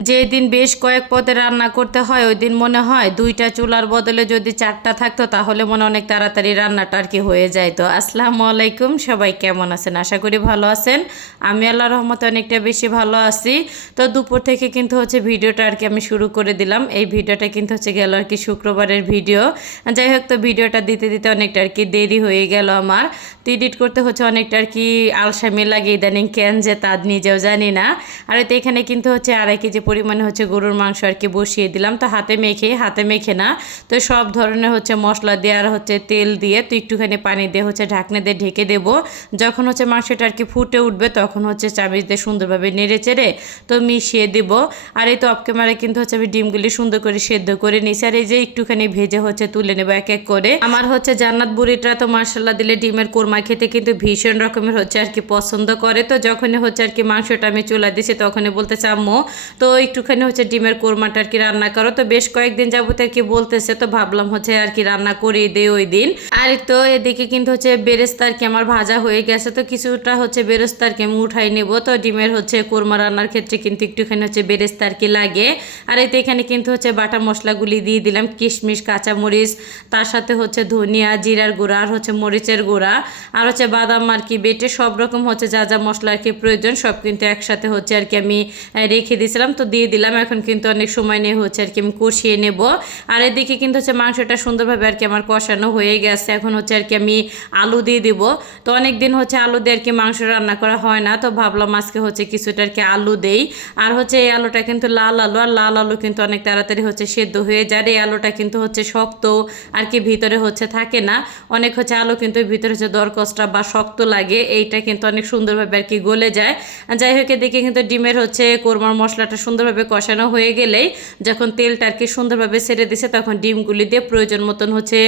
যেদিন বেশ কয়েক পদে রান্না করতে হয় ওই দিন মনে হয় দুইটা চুলার বদলে যদি চারটা থাকতো তাহলে মনে অনেক তাড়াতাড়ি রান্নাটা আর কি হয়ে যায়। তো আসসালামু আলাইকুম, সবাই কেমন আছেন? আশা করি ভালো আছেন। আমি আল্লাহর রহমতে অনেকটা বেশি ভালো আছি। তো দুপুর থেকে কিন্তু হচ্ছে ভিডিওটা আর কি আমি শুরু করে দিলাম। এই ভিডিওটা কিন্তু হচ্ছে গেল আর কি শুক্রবারের ভিডিও। যাই হোক, তো ভিডিওটা দিতে দিতে অনেকটা আর কি দেরি হয়ে গেল আমার। তো এডিট করতে হচ্ছে অনেকটা আর কি আলসামি লাগে ইদানিং, কেন যে তা নিজেও জানি না। আর তো এখানে কিন্তু হচ্ছে 2.5 কেজি পরিমাণে হচ্ছে গরুর মাংস আর কি বসিয়ে দিলাম। তো হাতে মেখে না, তো সব ধরনের হচ্ছে মশলা দিয়ে আর হচ্ছে তেল দিয়ে তো একটুখানি পানি দিয়ে হচ্ছে ঢাকনা দিয়ে ঢেকে দেব। যখন হচ্ছে মাংসটা আর কি ফুটে উঠবে তখন হচ্ছে চামচ দিয়ে সুন্দরভাবে নেড়ে চেড়ে তো মিশিয়ে দেব। আর এই তো অফ ক্যামেরায় কিন্তু হচ্ছে আমি ডিমগুলি সুন্দর করে সেদ্ধ করে নিয়েছি। আর এই যে একটুখানি ভেজে হচ্ছে তুলে নেবো এক এক করে। আমার হচ্ছে জান্নাত বুড়িটা তো মাশাল্লাহ দিলে ডিমের কোরমা খেতে কিন্তু ভীষণ রকমের হচ্ছে আর কি পছন্দ করে। তো যখনই হচ্ছে আর কি মাংসটা আমি চুলা দিছি তখনই বলতে চাম্মু তো একটুখানি হচ্ছে ডিমের কোরমাটা আর কি রান্না করো। তো বেশ কয়েকদিন যাবত আর কি বলতেছে, তো ভাবলাম হচ্ছে আর কি রান্না করে দিই ওই দিন। আর তো এদিকে কিন্তু হচ্ছে বেরেস্তা আর কি আমার ভাজা হয়ে গেছে। তো কিছুটা হচ্ছে বেরেস্তা আর কি আমি উঠাই নেবো। তো ডিমের হচ্ছে কোরমা রান্নার ক্ষেত্রে কিন্তু একটুখানি হচ্ছে বেরেস্তা আর কি লাগে। আর এই তো এখানে কিন্তু হচ্ছে বাটা মশলাগুলি দিয়ে দিলাম, কিশমিশ, কাঁচামরিচ, তার সাথে হচ্ছে ধনিয়া, জিরার গুঁড়া আর হচ্ছে মরিচের গুঁড়া আর হচ্ছে বাদাম আর কি বেটে সব রকম হচ্ছে যা যা মশলা আর কি প্রয়োজন সব কিন্তু একসাথে হচ্ছে আর কি আমি রেখে দিয়েছিলাম। তো দিয়ে দিলাম। এখন কিন্তু অনেক সময় নিয়ে হচ্ছে আর কি আমি কষিয়ে নেব। আর এদিকে কিন্তু হচ্ছে মাংসটা সুন্দরভাবে আর কি আমার কষানো হয়ে গেছে। এখন হচ্ছে আর কি আমি আলু দিয়ে দিব। তো অনেক দিন হচ্ছে আলু দিয়ে আর কি মাংস রান্না করা হয় না, তো ভাবলাম আজকে হচ্ছে কিছুটা আর কি আলু দেই। আর হচ্ছে এই আলুটা কিন্তু লাল আলু, আর লাল আলু কিন্তু অনেক তাড়াতাড়ি হচ্ছে সেদ্ধ হয়ে যায়। এই আলুটা কিন্তু হচ্ছে শক্ত আর কি ভিতরে হচ্ছে থাকে না। অনেক হচ্ছে আলু কিন্তু ভিতরে হচ্ছে দরকসটা বা শক্ত লাগে, এইটা কিন্তু অনেক সুন্দরভাবে আর কি গলে যায়। যাই হোক, এদিকে কিন্তু ডিমের হচ্ছে কোরমার মশলাটা সুন্দরভাবে কষানো হয়ে গেলেই যখন তেলটা আর কি সুন্দরভাবে ছেড়ে দিছে তখন ডিমগুলি দিয়ে প্রয়োজন মতন হচ্ছে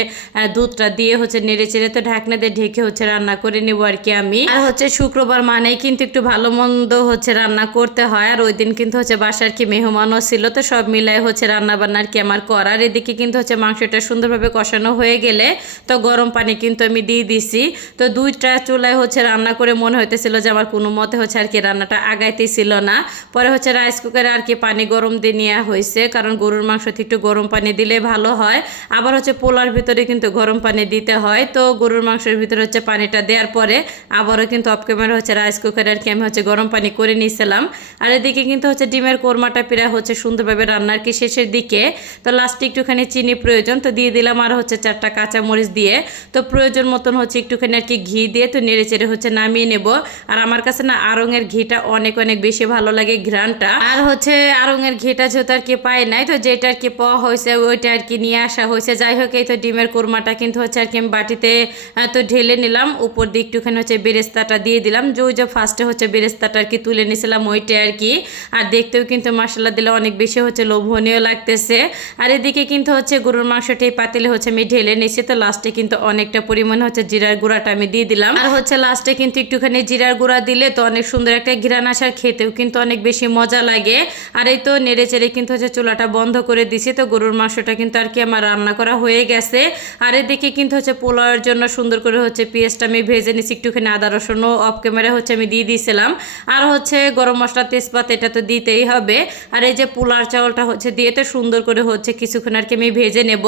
দুধটা দিয়ে হচ্ছে নেড়ে চেড়ে তো ঢাকনা দিয়ে ঢেকে হচ্ছে রান্না করে নেবো আর কি আমি। আর হচ্ছে শুক্রবার মানেই কিন্তু একটু ভালো মন্দ হচ্ছে রান্না করতে হয়। আর ওই দিন কিন্তু হচ্ছে বাসার কি মেহমানও ছিল, তো সব মিলাই হচ্ছে রান্না বান্নার কি আমার করার। এদিকে কিন্তু হচ্ছে মাংসটা সুন্দরভাবে কষানো হয়ে গেলে তো গরম পানি কিন্তু আমি দিয়ে দিছি। তো দুইটা চুলায় হচ্ছে রান্না করে মনে হইতেছিল যে আমার কোনো মতে হচ্ছে আর কি রান্নাটা আগাইতেছিল না। পরে হচ্ছে রাইস কুকারে আর কি পানি গরম দিয়ে নেওয়া হয়েছে, কারণ গরুর মাংসতে একটু গরম পানি দিলে ভালো হয়। আবার হচ্ছে পোলার ভিতরে কিন্তু গরম পানি দিতে হয়। তো গরুর মাংসের ভিতরে হচ্ছে পানিটা দেওয়ার পরে আবারও কিন্তু অফ ক্যামেরা হচ্ছে রাইস কুকারে আর কি আমি হচ্ছে গরম পানি করে নিয়েছিলাম। আর এদিকে কিন্তু হচ্ছে ডিমের কোরমাটা প্রায় হচ্ছে সুন্দরভাবে রান্নার কি শেষের দিকে। তো লাস্টে একটুখানি চিনি প্রয়োজন, তো দিয়ে দিলাম। আর হচ্ছে 4টা কাঁচামরিচ দিয়ে তো প্রয়োজন মতন হচ্ছে একটুখানি আর কি ঘি দিয়ে তো নেড়ে চেড়ে হচ্ছে নামিয়ে নেব। আর আমার কাছে না আড়ঙের ঘিটা অনেক অনেক বেশি ভালো লাগে ঘ্রাণটা। আর হচ্ছে আড়ঙের ঘিটা যেহেতু আর কি পাই নাই, তো যেটা আর কি পাওয়া হয়েছে ওইটা আর কি নিয়ে আসা হয়েছে। যাই হোক, এই তো ডিমের কোরমাটা কিন্তু হচ্ছে আর কি আমি বাটিতে তো ঢেলে নিলাম। উপর দিয়ে একটুখানি হচ্ছে বেরেস্তাটা দিয়ে দিলাম, যে ওই যে ফার্স্টে হচ্ছে বেরেস্তাটা আর কি তুলে নিয়েছিলাম ওইটা আর কি। আর দেখতেও কিন্তু মশলা দিলে অনেক বেশি হচ্ছে লোভনীয় লাগতেছে। আর এদিকে কিন্তু হচ্ছে গরুর মাংসটা এই পাতিলে হচ্ছে আমি ঢেলে নিয়েছি। তো লাস্টে কিন্তু অনেকটা পরিমাণে হচ্ছে জিরার গুঁড়াটা আমি দিয়ে দিলাম। আর হচ্ছে লাস্টে কিন্তু একটুখানি জিরার গুঁড়া দিলে তো অনেক সুন্দর একটা ঘ্রাণ আসার, খেতেও কিন্তু অনেক বেশি মজা লাগে। আর এই তো নেড়ে চেড়ে কিন্তু হচ্ছে চুলাটা বন্ধ করে দিছি। তো গরুর মাংসটা কিন্তু আর কি আমার রান্না করা হয়ে গেছে। আর এদিকে কিন্তু হচ্ছে পোলাওয়ের জন্য সুন্দর করে হচ্ছে পেঁয়াজটা আমি ভেজে নিছি, একটুখানি আদা রসুনও অফ ক্যামেরা হচ্ছে আমি দিয়ে দিয়েছিলাম। আর হচ্ছে গরম মশলা, তেজপাত এটা তো দিতেই হবে। আর এই যে পোলার চাউলটা হচ্ছে দিয়ে তো সুন্দর করে হচ্ছে কিছুক্ষণ আর কি আমি ভেজে নেব।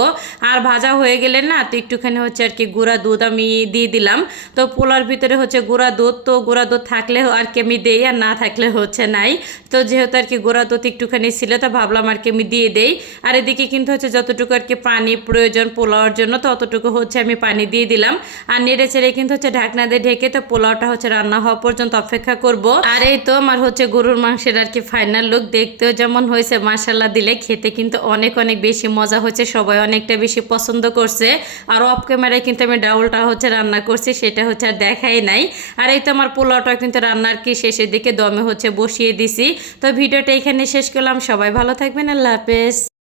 আর ভাজা হয়ে গেলে না তো একটুখানি হচ্ছে আর কি গুঁড়া দুধ আমি দিয়ে দিলাম। তো পোলার ভিতরে হচ্ছে গুঁড়া দুধ, তো গুঁড়া দুধ থাকলে আর কি আমি দেই, আর না থাকলে হচ্ছে নাই। তো যেহেতু আর কি গুঁড়া দুধ একটুখানি ছিল তো ভাবলাম আর কি আমি দিয়ে দেই। আর এদিকে কিন্তু হচ্ছে যতটুকু আর কি পানি প্রয়োজন পোলাওয়ার জন্য ততটুকু হচ্ছে আমি পানি দিয়ে দিলাম। আর নেড়ে চেড়ে কিন্তু হচ্ছে ঢাকনা দিয়ে ঢেকে তো পোলাওটা হচ্ছে রান্না হওয়া পর্যন্ত অপেক্ষা করব। আর এই তো আমার হচ্ছে গরুর মাংসের আর কি ফাইনাল লুক। দেখতেও যেমন হয়েছে মাশাল্লাহ দিলে, খেতে কিন্তু অনেক অনেক বেশি মজা হয়েছে, সবাই অনেকটা বেশি পছন্দ করছে। আর অফ ক্যামেরায় কিন্তু আমি ডাউলটা হচ্ছে রান্না করছি, সেটা হচ্ছে আর দেখাই নাই। আর এই তো আমার পোলাওটা কিন্তু রান্নার কি শেষের দিকে দমে হচ্ছে বসিয়ে দিছি। তো ভিডিওটা এখানে শেষ করলাম। সবাই ভালো থাকবেন, আল্লাহ হাফেজ।